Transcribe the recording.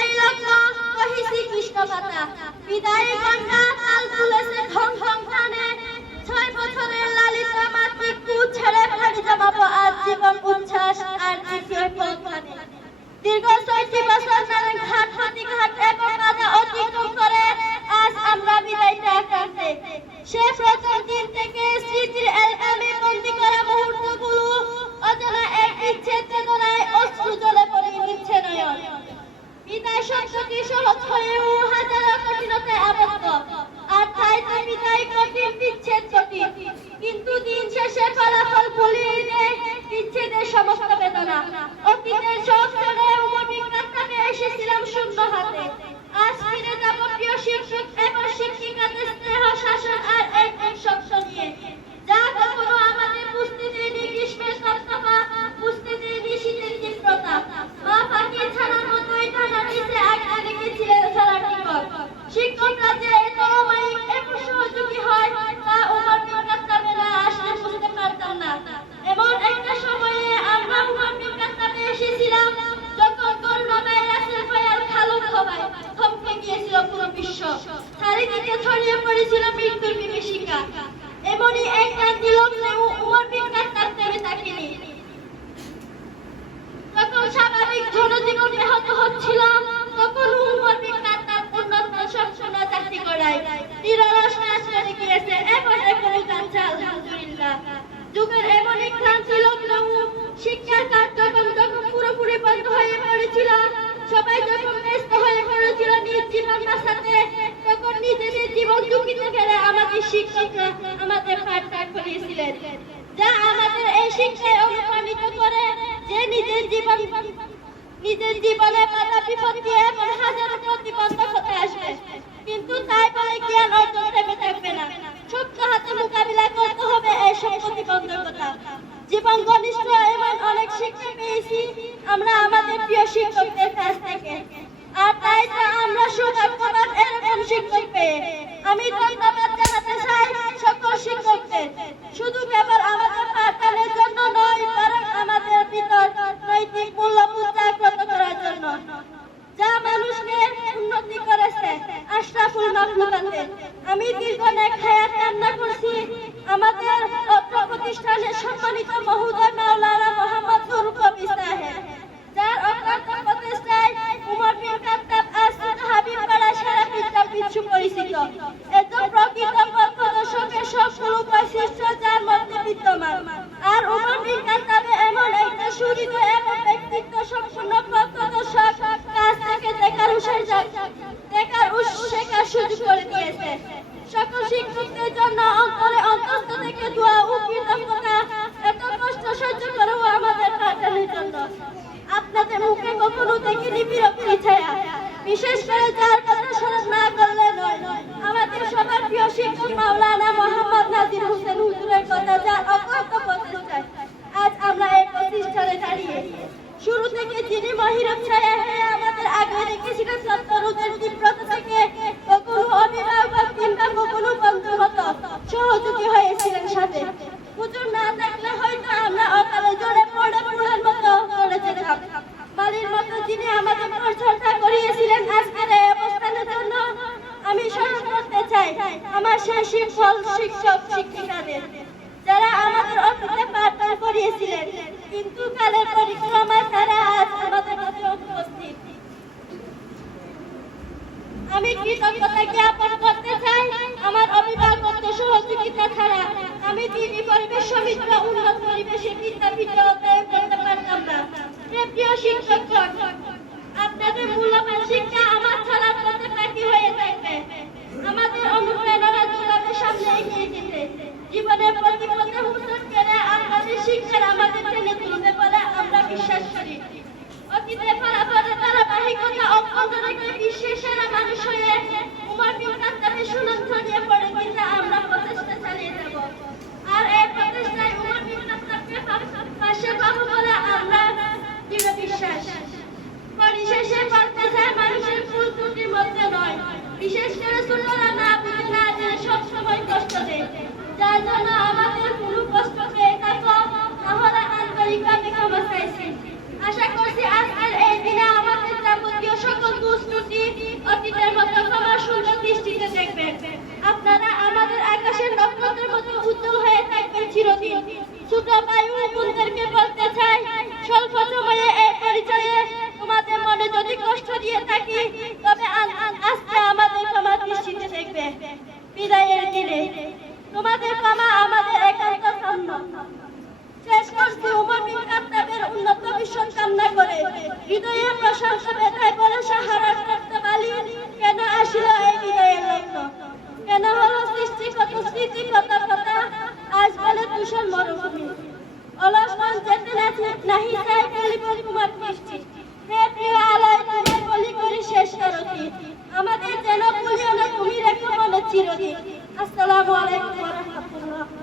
বিদায় লগ্ন কহিছি কৃষ্ণ কথা বিদায় গঙ্গা তাল তুলেছে ঢং ঢং টানে 6 বছরের লালিত মাতৃকু ছেড়ে ফাড়ি জমাবো আজ জীবন উচ্ছ্বাস আর দ্বিতীয় পৌঁছানে দীর্ঘ 6 বছর ধরে ঘাট হাতি ঘাট এবং বাধা অতিক্রম করে আজ আমরা বিদায়টা কাটতে সে প্রথম দিন থেকে স্মৃতির অ্যালবামে বন্দী করা মুহূর্তগুলো অজানা এক বিচ্ছেদ চেতনায় অশ্রু জলে পড়ে নিচ্ছে নয়ন বিদায় শব্দটি সহজ হয়েও হাজারো কঠিনতায় আবদ্ধ আর তাই তো বিদায় কঠিন বিচ্ছেদ কঠিন কিন্তু দিন শেষে ফলাফল ভুলিয়ে দেয় বিচ্ছেদের সমস্ত বেদনা অতীতের সব ছেড়ে উমর কাছে এসেছিলাম শূন্য হাতে আজ ফিরে যাব প্রিয় শিক্ষক এবং শিক্ষিকাদের স্নেহ শাসন আর এক এক শব্দ নিয়ে যা কখনো আমাদের বুঝতে দেয়নি গ্রীষ্মের সপ্তাহা বুঝতে দেয়নি শীতের তীব্রতা মা পাখি ছাড়ার মতোই টানা নিচে আগে লেগেছিলেন সারা টিকট শিক্ষকরা যে এত অমায়িক এবং সহযোগী হয় তা উমর কাছে না আসলে বুঝতে পারতাম না এমন একটা সময়ে আমরা উমর কাছে এসেছিলাম যখন করোনা ভাইরাসের ভয়াল খালুক হওয়ায় থমকে গিয়েছিল পুরো বিশ্ব চারিদিকে ছড়িয়ে পড়েছিল মৃত্যুর বিভীষিকা এমনই এক রাত্রি লগ্নেও উমর কাছে থেমে থাকেনি যখন স্বাভাবিক জনজীবন ব্যাহত হচ্ছিল তখন উমর কাছে উন্নত সবসময় চাকরি করায় নিরলস কাজ করে গিয়েছে এখন জানছে আলহামদুলিল্লাহ যুগের এমনই ক্রান্তি লগ্নেও শিক্ষার কার্যক্রম যখন পুরোপুরি বন্ধ হয়ে পড়েছিল সবাই যখন ব্যস্ত হয়ে পড়েছিল নিজ জীবন বাঁচাতে তখন নিজেদের জীবন ঝুঁকিতে ফেলে আমাদের শিক্ষকরা আমাদের পাঠ করিয়েছিলেন যা আমাদের এই শিক্ষায় অনুপ্রাণিত করে যে নিজের জীবনে বাধা বিপত্তি এবং হাজারো প্রতিবন্ধকতা আসবে কিন্তু তাই বলে জ্ঞান অর্জন থেমে থাকবে না শক্ত হাতে মোকাবিলা করতে হবে এই সব প্রতিবন্ধকতা জীবন ঘনিষ্ঠ এমন অনেক শিক্ষা পেয়েছি আমরা আমাদের প্রিয় শিক্ষকদের কাছ থেকে আর তাই তো আমরা সৌভাগ্যবান এরকম শিক্ষক পেয়ে আমি ধন্যবাদ জানাতে চাই সকল শিক্ষকদের শুধু কেবল আমাদের পাঠদানের জন্য নয় বরং আমাদের ভিতর নৈতিক মূল্যবোধ জাগ্রত করার জন্য যা মানুষকে উন্নতি করেছে আশরাফুল মাখলুকাতে আমি দীর্ঘনেক হায়াত কামনা করছি আমাদের অত্র প্রতিষ্ঠানের সম্মানিত মহোদয় মাওলানা মোহাম্মদ নুরুল কবি সাহেব যার অক্লান্ত প্রচেষ্টায় উমর বিন খাত্তাব আজ হাবিবপাড়া সারা বিশ্ব পরিচিত একজন প্রকৃত পথ প্রদর্শকের সবগুলো বৈশিষ্ট্য যার মধ্যে বিদ্যমান আর উমর বিন খাত্তাব এমন একটা সুহৃদ এবং ব্যক্তিত্ব সম্পন্ন পথ প্রদর্শক কাছ থেকে শেখার সুযোগ করে দিয়েছে সকল শিক্ষকদের জন্য অন্তরে অন্তস্থ থেকে দোয়া ও কৃতজ্ঞতা এত কষ্ট সহ্য করেও আমাদের পাঠানোর জন্য আপনাদের মুখে কখনো দেখিনি বিরক্তি ছায়া বিশেষ করে যার কথা স্মরণ না করলে নয় আমাদের সবার প্রিয় শিক্ষক মাওলানা মোহাম্মদ নাজির হোসেন হুজুরের কথা যার অক্লান্ত প্রচেষ্টায় আজ আমরা এই প্রতিষ্ঠানে দাঁড়িয়ে শুরু থেকে যিনি মহিরম ছায়া হয়ে আমাদের আগে রেখেছিলেন সত্যরোধের তীব্রতা থেকে কখনো অভিভাবক কিংবা কখনো বন্ধুর মতো সহযোগী হয়েছিলেন সাথে হুজুর না থাকলে হয়তো আমরা অকালে জোরে পড়ে পড়ার মতো চলে যেতাম মালির মতো যিনি আমাদের পরিচর্যা করিয়েছিলেন আজকের এই অবস্থানের জন্য আমি স্মরণ করতে চাই আমার সেই শিক্ষক শিক্ষিকাদের যারা আমাদের অতীতে পাঠদান করিয়েছিলেন কিন্তু কালের পরিক্রমায় তারা আজ আমাদের মাঝে উপস্থিত আমি কৃতজ্ঞতা জ্ঞাপন করতে চাই আমার অভিভাবকত্ব সহযোগিতা ছাড়া আমি দিনী পরিবেশ সমিতি বা উন্নত পরিবেশে বিদ্যাপীঠে অধ্যয়ন করতে পারতাম না প্রিয় শিক্ষকগণ আপনাদের মূল্যবান শিক্ষা আমার ছাড়া পথে বাকি হয়ে থাকবে আমাদের অনুপ্রেরণা যোগাবে সামনে এগিয়ে যেতে জীবনের প্রতিপদে হুজুর করে আপনাদের শিক্ষার আমাদের টেনে তুলতে পারে আমরা বিশ্বাস করি অতীতের ফলাফলের ধারাবাহিকতা অব্যাহত রেখে বিশ্বের সেরা মানুষ হয়ে উমর বিন খাত্তাবের সুনাম ছড়িয়ে পড়ে কিন্তু আমরা প্রচেষ্টা চালিয়ে যাব আর এই প্রচেষ্টায় উমর বিন খাত্তাবকে পাশে পাবো বলে আমরা দৃঢ় বিশ্বাস পরিশেষে বলতে চাই মানুষের ভুল ত্রুটির মধ্যে নয় বিশেষ করে ছোটরা না বুঝে না জেনে সবসময় কষ্ট দেয় যার জন্য আমাদের কোনো কষ্ট পেয়ে থাকো তাহলে আন্তরিকভাবে ক্ষমা চাইছি আশা করছি আজকের এই দিনে আমাদের যাবতীয় সকল বায়ু বোনদেরকে বলতে চাই, স্বল্প সময়ে এই পরিচয়ে তোমাদের মনে যদি কষ্ট দিয়ে থাকি, তবে আজকে আমাদের ক্ষমা দৃষ্টিতে দেখবে। বিদায়ের দিনে তোমাদের ক্ষমা আমাদের একান্ত কাম্য। শেষ করছি উমর বিন খাত্তাবের উন্নত ভবিষ্যৎ কামনা করে। হৃদয়ে প্রশংসা ব্যথায় বলে সাহারা করতে পারি, কেন আসিল এই বিদায়ের লগ্ন, কেন হলো সৃষ্টিগত স্মৃতিগত কথা, আজ বলে তুষার মরুভূমি। অলস মন যেতে নাহি চাই বলিব তোমার দৃষ্টি। হে প্রিয় আলোয় তোমার বলি করি শেষ আরতি, আমাদের যেন ভুলিও না তুমি রেখো মনে চিরদিন। আসসালামু আলাইকুম ওয়া রাহমাতুল্লাহ।